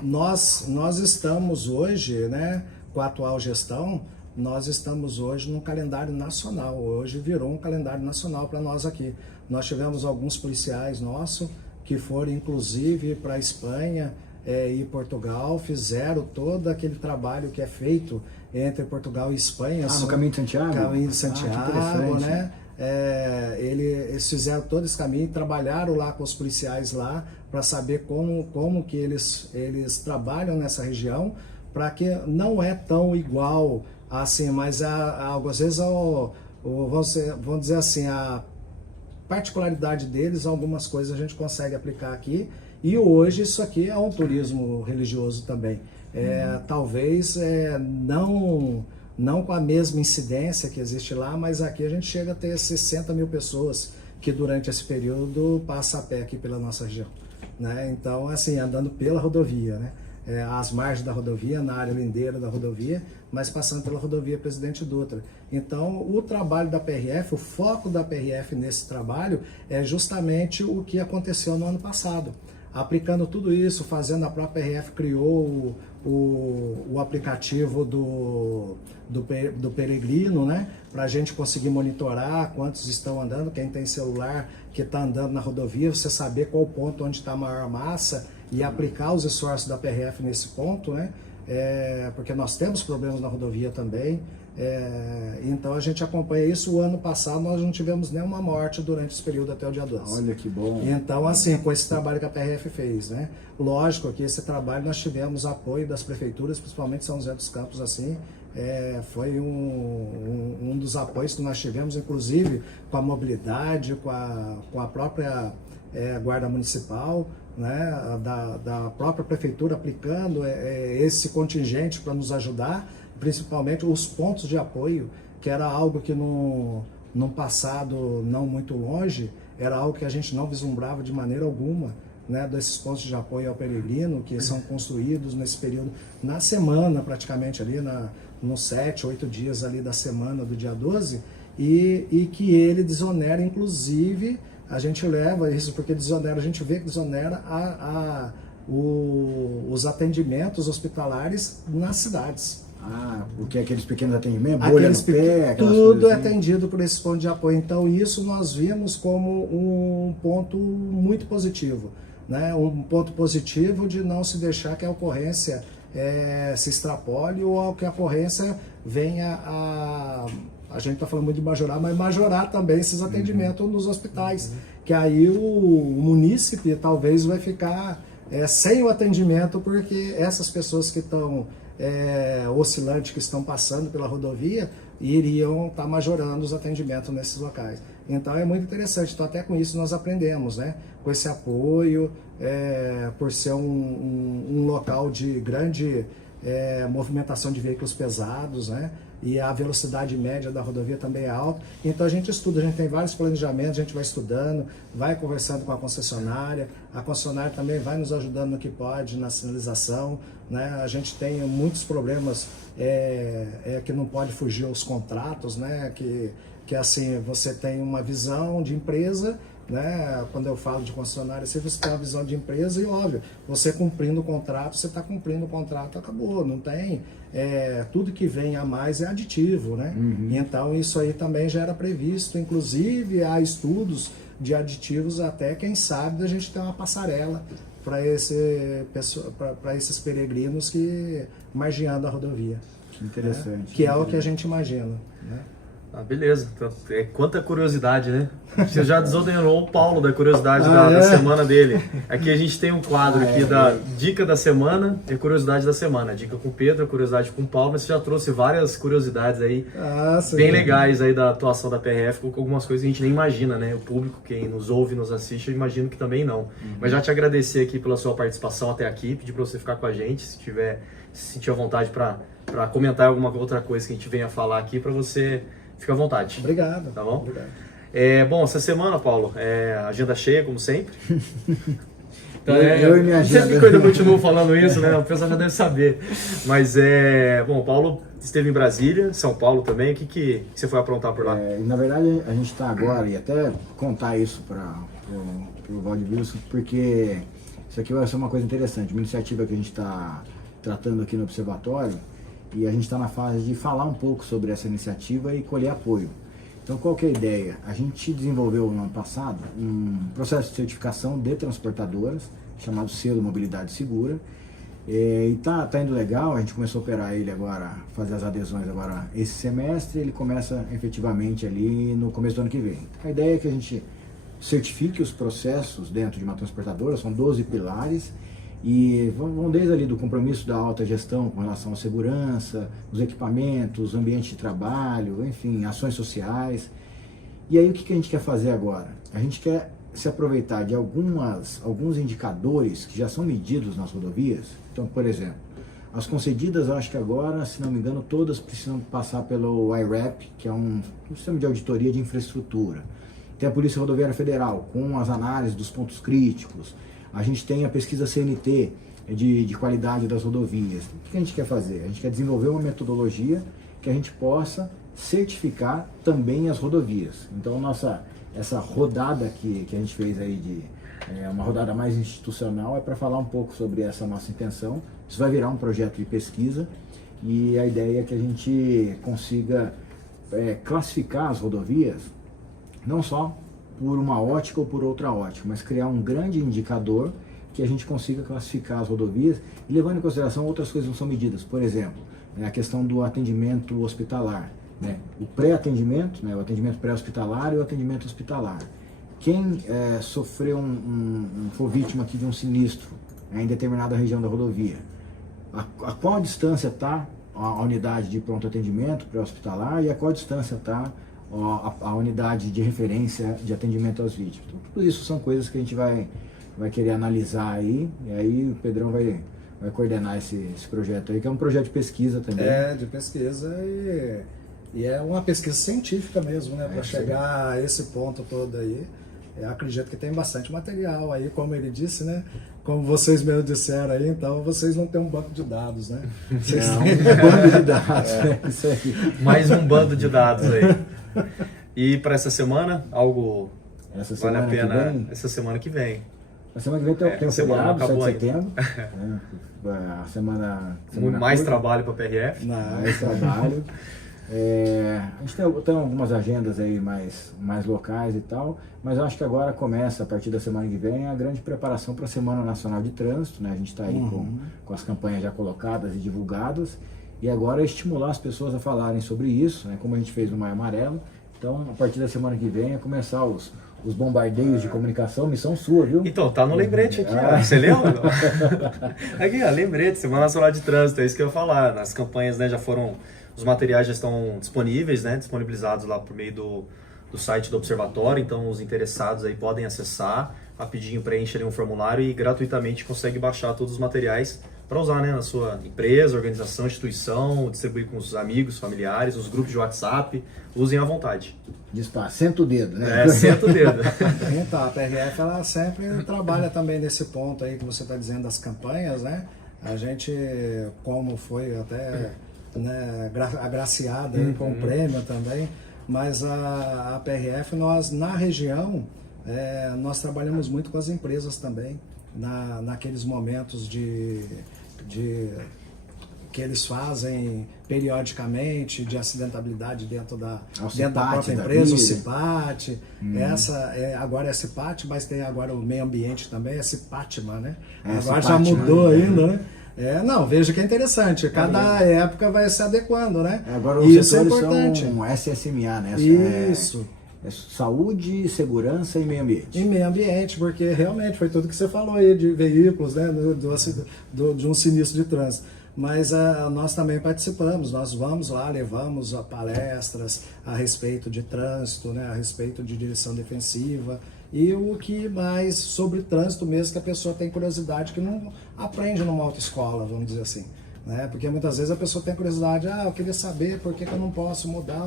nós estamos hoje, né, com a atual gestão, nós estamos hoje num calendário nacional. Hoje virou um calendário nacional para nós aqui. Nós tivemos alguns policiais nossos que foram inclusive para a Espanha e Portugal, fizeram todo aquele trabalho que é feito entre Portugal e Espanha. No Caminho de Santiago? Caminho de Santiago, né? Eles fizeram todo esse caminho, trabalharam lá com os policiais lá para saber como que eles trabalham nessa região, para que não é tão igual Assim, mas às vezes, vamos dizer assim, a particularidade deles, algumas coisas a gente consegue aplicar aqui. E hoje isso aqui é um turismo religioso também. Talvez não com a mesma incidência que existe lá, mas aqui a gente chega a ter 60 mil pessoas que durante esse período passa a pé aqui pela nossa região, né? Então, assim, andando pela rodovia, né? Às margens da rodovia, na área lindeira da rodovia, mas passando pela rodovia Presidente Dutra. Então, o trabalho da PRF, o foco da PRF nesse trabalho é justamente o que aconteceu no ano passado. Aplicando tudo isso, fazendo, a própria PRF criou o aplicativo do peregrino, né? Para a gente conseguir monitorar quantos estão andando, quem tem celular que está andando na rodovia, você saber qual o ponto onde está a maior massa e aplicar os esforços da PRF nesse ponto, né? Porque nós temos problemas na rodovia também. Então a gente acompanha isso. O ano passado nós não tivemos nenhuma morte durante esse período até o dia 12. Olha que bom. Então, assim, com esse trabalho que a PRF fez, né? Lógico que esse trabalho nós tivemos apoio das prefeituras, principalmente São José dos Campos, assim, foi um dos apoios que nós tivemos, inclusive com a mobilidade, com a própria Guarda Municipal, né? Da própria prefeitura aplicando esse contingente para nos ajudar, principalmente os pontos de apoio, que era algo que num passado não muito longe, era algo que a gente não vislumbrava de maneira alguma, né, desses pontos de apoio ao peregrino, que são construídos nesse período, na semana praticamente ali, nos 7, 8 dias ali da semana do dia 12, e que ele desonera, inclusive, a gente leva isso porque desonera, a gente vê que desonera os atendimentos hospitalares nas cidades. Porque aqueles pequenos atendimentos, bolha no pé, tudo é atendido por esse ponto de apoio. Então isso nós vimos como um ponto muito positivo, né? Um ponto positivo de não se deixar que a ocorrência se extrapole ou que a ocorrência venha a gente está falando muito de majorar, mas majorar também esses atendimentos nos hospitais, que aí o munícipe talvez vai ficar sem o atendimento, porque essas pessoas que estão oscilantes, que estão passando pela rodovia, iriam estar majorando os atendimentos nesses locais. Então é muito interessante. Então até com isso nós aprendemos, né? Com esse apoio, por ser um local de grande movimentação de veículos pesados, né? E a velocidade média da rodovia também é alta. Então a gente estuda, a gente tem vários planejamentos, a gente vai estudando, vai conversando com a concessionária também vai nos ajudando no que pode, na sinalização, né? A gente tem muitos problemas que não pode fugir aos contratos, né? Que assim, você tem uma visão de empresa, né? Quando eu falo de concessionária, você tem uma visão de empresa e, óbvio, você cumprindo o contrato, você está cumprindo o contrato, acabou, não tem, tudo que vem a mais é aditivo, né? Então isso aí também já era previsto, inclusive há estudos de aditivos até, quem sabe, da gente ter uma passarela para esses peregrinos que margeando a rodovia. Que interessante. Né? Que é o que a gente imagina, né? Beleza. Quanta curiosidade, né? Você já desonenou o Paulo da curiosidade da semana dele. Aqui a gente tem um quadro aqui da Dica da Semana e Curiosidade da Semana. Dica com o Pedro, curiosidade com o Paulo, mas você já trouxe várias curiosidades aí bem legais aí da atuação da PRF, com algumas coisas que a gente nem imagina, né? O público, quem nos ouve, nos assiste, eu imagino que também não. Mas já te agradecer aqui pela sua participação até aqui, pedir para você ficar com a gente, se sentir à vontade para comentar alguma outra coisa que a gente venha falar aqui, para você... Fica à vontade. Obrigado. Tá bom? Obrigado. Bom, essa semana, Paulo, agenda cheia, como sempre. Então, eu e minha agenda. Sempre que eu ainda continuo falando isso, né? O pessoal já deve saber. Mas, bom, o Paulo esteve em Brasília, São Paulo também. O que você foi aprontar por lá? Na verdade, a gente está agora, e até contar isso para o Valdivieso, porque isso aqui vai ser uma coisa interessante, uma iniciativa que a gente está tratando aqui no Observatório. E a gente está na fase de falar um pouco sobre essa iniciativa e colher apoio. Então, qual que é a ideia? A gente desenvolveu no ano passado um processo de certificação de transportadoras, chamado Selo Mobilidade Segura. E tá indo legal, a gente começou a operar ele agora, fazer as adesões agora esse semestre, ele começa efetivamente ali no começo do ano que vem. A ideia é que a gente certifique os processos dentro de uma transportadora, são 12 pilares, E vão desde ali do compromisso da alta gestão com relação à segurança, os equipamentos, ambiente de trabalho, enfim, ações sociais. E aí o que a gente quer fazer agora? A gente quer se aproveitar de alguns indicadores que já são medidos nas rodovias. Então, por exemplo, as concedidas, eu acho que agora, se não me engano, todas precisam passar pelo IRAP, que é um sistema de auditoria de infraestrutura. Tem a Polícia Rodoviária Federal, com as análises dos pontos críticos. A gente tem a pesquisa CNT de qualidade das rodovias. O que a gente quer fazer? A gente quer desenvolver uma metodologia que a gente possa certificar também as rodovias. Então, essa rodada que a gente fez aí uma rodada mais institucional é para falar um pouco sobre essa nossa intenção. Isso vai virar um projeto de pesquisa e a ideia é que a gente consiga classificar as rodovias não só por uma ótica ou por outra ótica, mas criar um grande indicador que a gente consiga classificar as rodovias e levando em consideração outras coisas que não são medidas. Por exemplo, a questão do atendimento hospitalar, né? O pré-atendimento, né? O atendimento pré-hospitalar e o atendimento hospitalar. Quem for vítima aqui de um sinistro em determinada região da rodovia, a qual distância está a unidade de pronto atendimento pré-hospitalar e a qual distância está a unidade de referência de atendimento às vítimas. Então, tudo isso são coisas que a gente vai querer analisar aí, e aí o Pedrão vai coordenar esse projeto aí, que é um projeto de pesquisa também. De pesquisa e é uma pesquisa científica mesmo, né, para chegar a esse ponto todo aí. Eu acredito que tem bastante material aí, como ele disse, né? Como vocês mesmo disseram aí, então vocês não têm um banco de dados, né? Vocês têm um bando de dados, isso aí. Mais um bando de dados aí. E para essa semana, algo vale a pena essa semana que vem. A semana que vem tem um feriado, 7 de setembro. A semana mais trabalho para a PRF. Mais trabalho. A gente tem algumas agendas aí mais locais e tal, mas eu acho que agora começa, a partir da semana que vem, a grande preparação para a Semana Nacional de Trânsito, né? A gente está aí com as campanhas já colocadas e divulgadas, e agora é estimular as pessoas a falarem sobre isso, né? Como a gente fez no Maio Amarelo. Então, a partir da semana que vem, é começar os bombardeios de comunicação, missão sua, viu? Então, tá no lembrete aqui, ó. Você lembra? Aqui, ó, lembrete, Semana Nacional de Trânsito, é isso que eu ia falar. Nas campanhas, né, os materiais já estão disponíveis, né, disponibilizados lá por meio do site do Observatório, então os interessados aí podem acessar, rapidinho preencherem um formulário e gratuitamente consegue baixar todos os materiais para usar, né, na sua empresa, organização, instituição, distribuir com os amigos, familiares, os grupos de WhatsApp, usem à vontade. Senta o dedo, né? Senta o dedo. Então, a PRF ela sempre trabalha também nesse ponto aí que você está dizendo das campanhas, né? A gente, como foi até agraciada com o prêmio também, mas a PRF, nós na região, nós trabalhamos muito com as empresas também, naqueles momentos que eles fazem periodicamente de acidentabilidade dentro da própria empresa, o CIPAT, agora é CIPAT, mas tem agora o meio ambiente também, é CIPATMA, né? Agora já mudou ainda, né? Veja que é interessante, cada época vai se adequando, né? Agora os isso é setores importante. São SSMA, né? Isso. Saúde, segurança e meio ambiente. E meio ambiente, porque realmente foi tudo que você falou aí de veículos, né? De um sinistro de trânsito. Mas nós também participamos, nós vamos lá, levamos palestras a respeito de trânsito, né? A respeito de direção defensiva e o que mais sobre trânsito mesmo que a pessoa tem curiosidade, que não aprende numa autoescola, vamos dizer assim. Né? Porque muitas vezes a pessoa tem curiosidade, eu queria saber por que eu não posso mudar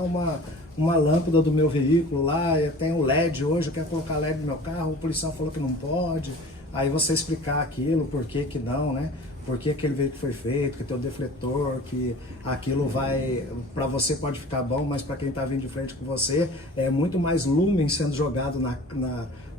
uma lâmpada do meu veículo lá, eu tenho LED hoje, eu quero colocar LED no meu carro, o policial falou que não pode, aí você explicar aquilo, por que não, né? Por que aquele veículo foi feito, que tem o defletor, que aquilo vai, para você pode ficar bom, mas para quem está vindo de frente com você, é muito mais lumen sendo jogado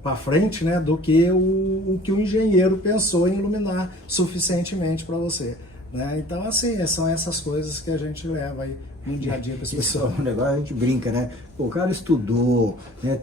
para frente, né, do que o que o engenheiro pensou em iluminar suficientemente para você. Né? Então, assim, são essas coisas que a gente leva aí no dia a dia com as Isso pessoas. é um negócio, a gente brinca, né? Pô, o cara estudou, né?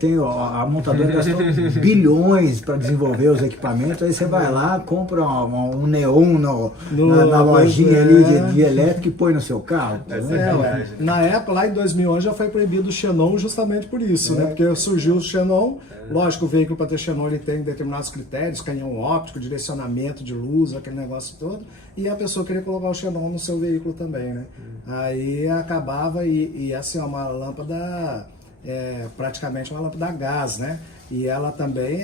A montadora gastou bilhões para desenvolver os equipamentos, aí você vai lá, compra um neon na lojinha ali de elétrico e põe no seu carro. Pô, Ué. Na época, lá em 2011, já foi proibido o xenon justamente por isso, né? Porque surgiu o xenon, lógico, o veículo para ter xenon ele tem determinados critérios, canhão óptico, direcionamento de luz, aquele negócio todo, e a pessoa queria colocar o xenon no seu veículo também, né? Aí acabava e assim, uma lâmpada, praticamente uma lâmpada a gás, né? E ela também,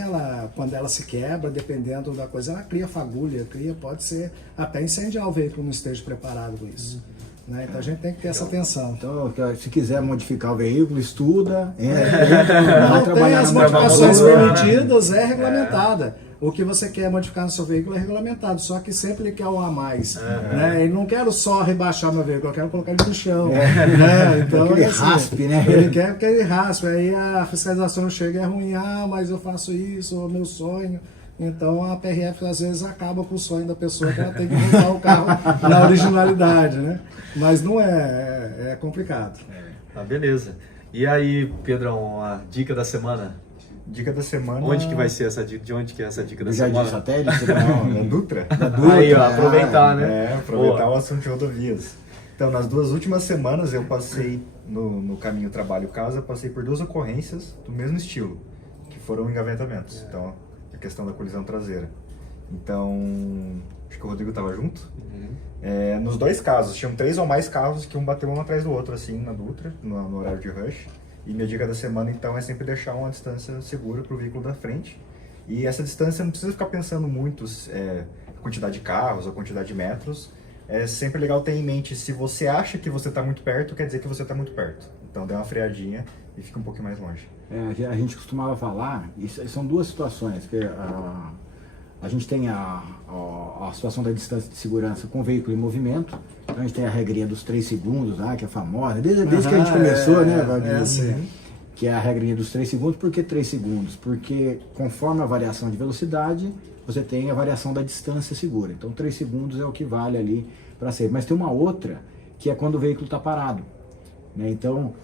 quando ela se quebra, dependendo da coisa, ela cria fagulha, pode ser até incendiar o veículo não esteja preparado com isso. Né? Então a gente tem que ter essa atenção. Então, se quiser modificar o veículo, estuda, Não tem trabalhar as no modificações motor, permitidas, é regulamentada. O que você quer modificar no seu veículo é regulamentado, só que sempre ele quer um a mais. Né? Ele não quer só rebaixar meu veículo, eu quero colocar ele no chão. Né? Então, que ele raspe, né? Ele quer que ele raspe, aí a fiscalização chega e é ruim, mas eu faço isso, é o meu sonho. Então a PRF às vezes acaba com o sonho da pessoa que ela tem que montar o carro na originalidade, né? Mas não é complicado. Tá, beleza. E aí, Pedrão, a dica da semana? Dica da semana... Onde que vai ser essa dica? De onde que é essa dica da Jardim semana? Satélite? Da Dutra? Aí, ó, aproveitar, né? Aproveitar Boa. o assunto de rodovias. Então, nas 2 últimas semanas eu passei no caminho trabalho-casa, passei por 2 ocorrências do mesmo estilo, que foram engavetamentos. Então, a questão da colisão traseira. Então, acho que o Rodrigo estava junto. Nos 2 casos, tinham 3 ou mais carros que um bateu um atrás do outro, assim, na Dutra, no horário de rush. E minha dica da semana, então, é sempre deixar uma distância segura para o veículo da frente. E essa distância não precisa ficar pensando muito quantidade de carros ou quantidade de metros. É sempre legal ter em mente, se você acha que você está muito perto, quer dizer que você está muito perto. Então, dê uma freadinha e fica um pouquinho mais longe. A gente costumava falar, são 2 situações, que a gente tem a situação da distância de segurança com o veículo em movimento, então a gente tem a regrinha dos 3 segundos, que é famosa, desde que a gente começou, né, que é a regrinha dos 3 segundos. Por que 3 segundos? Porque conforme a variação de velocidade, você tem a variação da distância segura, então 3 segundos é o que vale ali para ser. Mas tem uma outra, que é quando o veículo está parado, né? Então,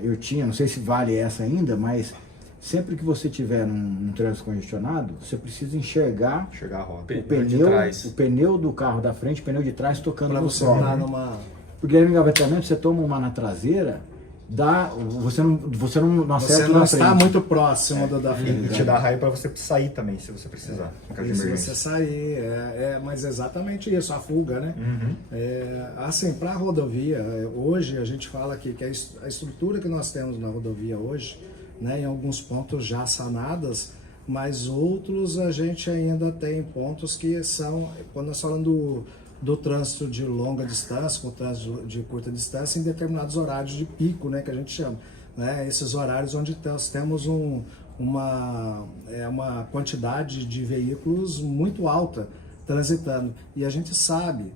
eu tinha, não sei se vale essa ainda, mas sempre que você tiver num trânsito congestionado, você precisa enxergar a rota. o pneu do carro da frente, o pneu de trás tocando no solo. Porque aí no engavetamento você toma uma na traseira, você não acerta na frente. Você não está muito próximo da frente. E te dá raio para você sair também, se você precisar. No caso de Se emergência. você sair, mas exatamente isso, a fuga, né? Assim, para a rodovia, hoje a gente fala que a estrutura que nós temos na rodovia hoje, né, em alguns pontos já sanadas, mas outros a gente ainda tem pontos que são, quando nós falamos do trânsito de longa distância, com o trânsito de curta distância, em determinados horários de pico, né, que a gente chama. Né, esses horários onde nós temos uma quantidade de veículos muito alta transitando. E a gente sabe,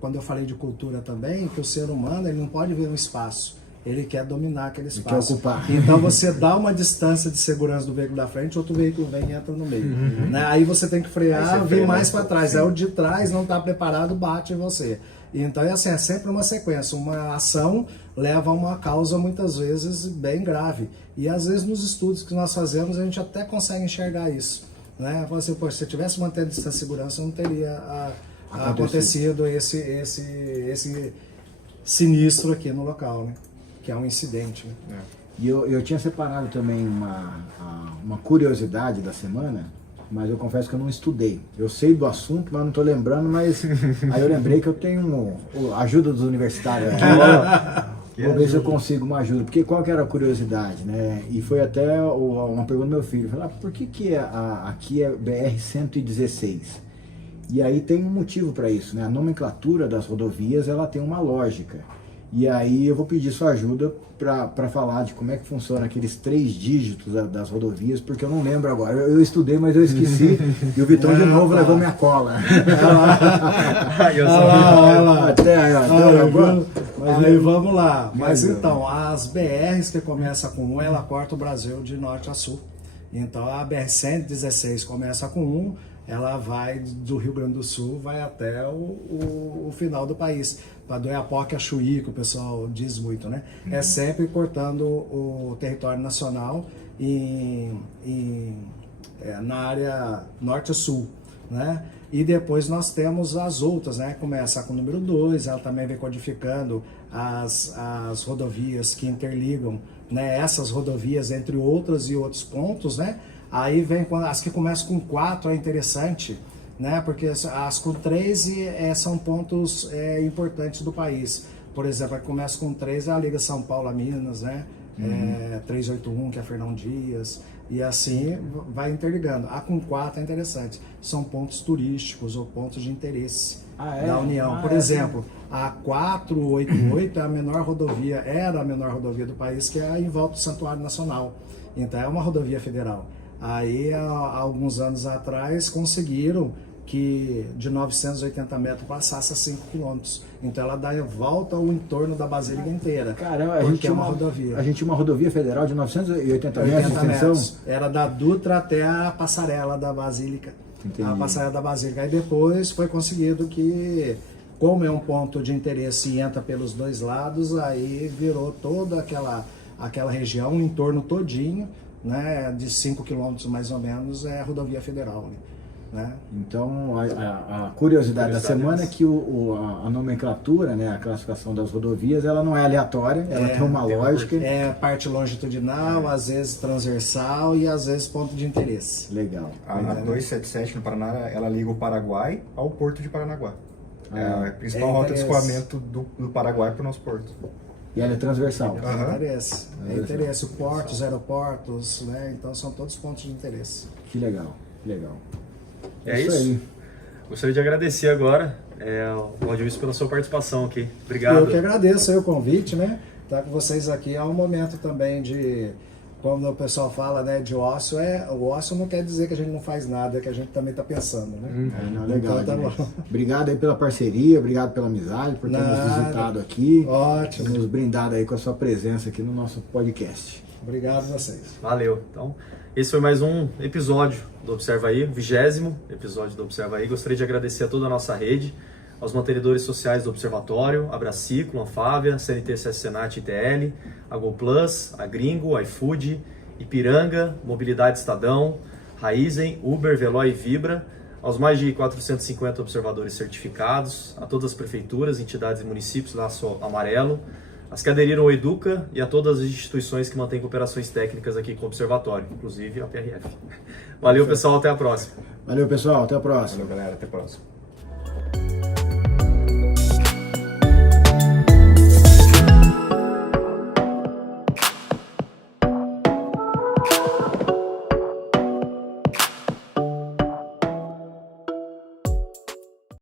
quando eu falei de cultura também, que o ser humano ele não pode ver um espaço. Ele quer dominar aquele espaço. Ele quer ocupar. Então você dá uma distância de segurança do veículo da frente, outro veículo vem e entra no meio. Né? Aí você tem que frear, vir mais para trás. Aí o de trás não está preparado, bate em você. Então é sempre uma sequência. Uma ação leva a uma causa muitas vezes bem grave. E às vezes nos estudos que nós fazemos a gente até consegue enxergar isso. Né? Fala assim, se eu tivesse mantendo distância de segurança não teria acontecido esse sinistro aqui no local, né? Que é um incidente. Né? E eu tinha separado também uma curiosidade da semana, mas eu confesso que eu não estudei. Eu sei do assunto, mas não estou lembrando, mas aí eu lembrei que eu tenho a ajuda dos universitários aqui. Vou ver se eu consigo uma ajuda. Porque qual que era a curiosidade, né? E foi até uma pergunta do meu filho. Falei, por que aqui é BR-116? E aí tem um motivo para isso, né? A nomenclatura das rodovias, ela tem uma lógica. E aí eu vou pedir sua ajuda para falar de como é que funciona aqueles 3 dígitos das rodovias, porque eu não lembro agora. Eu estudei, mas eu esqueci. E o Vitão de novo levou minha cola. Aí vamos lá. Mas então, as BRs que começam com 1, ela corta o Brasil de norte a sul. Então a BR-116 começa com 1, ela vai do Rio Grande do Sul, vai até o final do país. Para do Oiapoque a Chuí, que o pessoal diz muito, né? É sempre cortando o território nacional na área norte e sul, né? E depois nós temos as outras, né? Começa com o número 2, ela também vem codificando as rodovias que interligam, né? Essas rodovias entre outras e outros pontos, né? Aí vem as que começam com 4, é interessante, né? Porque as com 3 são pontos importantes do país. Por exemplo, a que começa com 3 é a Liga São Paulo a Minas, né? 381, que é Fernão Dias, e assim vai interligando. A com 4 é interessante, são pontos turísticos ou pontos de interesse da União. Por exemplo, a 488 é a menor rodovia, era a menor rodovia do país, que é em volta do Santuário Nacional. Então é uma rodovia federal. Aí, há alguns anos atrás, conseguiram que de 980 metros passasse a 5 quilômetros. Então ela dá a volta ao entorno da Basílica inteira. Caramba, porque é uma rodovia. A gente tinha uma rodovia federal de 980 metros de extensão? Era da Dutra até a passarela da Basílica. Entendi. A passarela da Basílica. Aí depois foi conseguido que, como é um ponto de interesse e entra pelos dois lados, aí virou toda aquela região, o entorno todinho, né, de 5 quilômetros mais ou menos, é a rodovia federal, né? Então, a curiosidade da semana é que a nomenclatura, né, a classificação das rodovias, ela não é aleatória, ela tem uma lógica. É parte longitudinal, às vezes transversal e às vezes ponto de interesse. Legal. A 277 no Paraná, ela liga o Paraguai ao Porto de Paranaguá. É a principal rota de escoamento do Paraguai para o nosso porto. E ela é transversal. É interesse, portos, aeroportos, né? Então são todos pontos de interesse. Que legal, que legal. É isso aí. Gostaria de agradecer agora, Valdir, pela sua participação aqui. Obrigado. Eu que agradeço aí o convite, né? Estar com vocês aqui é um momento também de, quando o pessoal fala, né, de ócio, o ócio não quer dizer que a gente não faz nada, é que a gente também está pensando, né? Legal. Então, tá bom. Obrigado aí pela parceria, obrigado pela amizade, por ter nos visitado aqui. Ótimo. Nos brindado aí com a sua presença aqui no nosso podcast. Obrigado a vocês. Valeu. Então, esse foi mais um episódio do Observa Aí, 20º episódio do Observa Aí. Gostaria de agradecer a toda a nossa rede, aos mantenedores sociais do Observatório, a Braciclo, a Anfávia, CNT, Senat, ITL, a GoPlus, a Gringo, a iFood, Ipiranga, Mobilidade Estadão, Raizen, Uber, Veloy e Vibra, aos mais de 450 observadores certificados, a todas as prefeituras, entidades e municípios, laço amarelo, as que aderiram ao Educa e a todas as instituições que mantêm cooperações técnicas aqui com o Observatório, inclusive a PRF. Valeu, pessoal, até a próxima. Valeu, pessoal, até a próxima. Valeu, galera, até a próxima.